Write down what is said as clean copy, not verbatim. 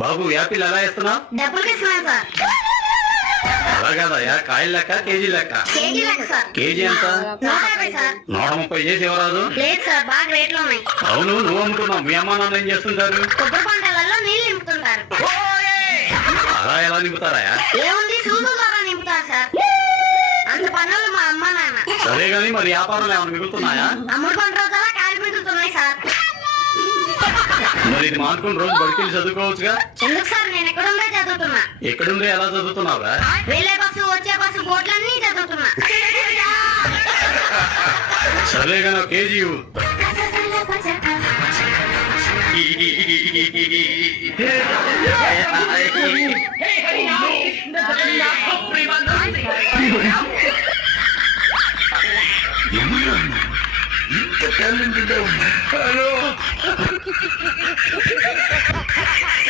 బాబు Apple ఎలా ఇస్తున్నావు? డబ్బులకి ఇస్తున్నాను సార్. అలా కాదయ్యా, కాయలు లెక్క కేజీ లెక్క? కేజీ లెక్క సార్. కేజీ ఎంత? 150 సార్. 130 చేసి ఎవరాదు? లేదు సార్, బాగా రేట్లు ఉన్నాయి. అవును, నువ్వు అమ్ముతున్నావు, మీ అమ్మ నాన్న ఏం చేస్తుంటారు? కొబ్బరి పంటలలో నీళ్లు నింపుతుంటారు. అలా ఎలా నింపుతారా? ఏముంది, సూదుల ద్వారా నింపుతారు సార్. అంత పనులు మా అమ్మ నాన్న. సరే గాని మరి వ్యాపారాలు ఏమైనా మిగులుతున్నాయా? అమ్ముడు పంట రోజులా కాయలు మిగులుతున్నాయి సార్. మరి ఇది మానుకుని రోజు బడికెళ్ళి చదువుకోవచ్చుగా? ఎందుకు సార్, నేను ఎక్కడుండే చదువుతున్నా. ఎక్కడుండే ఎలా చదువుతున్నావురా? వెళ్ళే బస్సు వచ్చే బస్సు బోట్లన్నీ చదువుతున్నా. సరే గాని ఒక కేజీ ఇవ్వు. ఇంత టాలెంటెడ్ ఉన్నా. హలో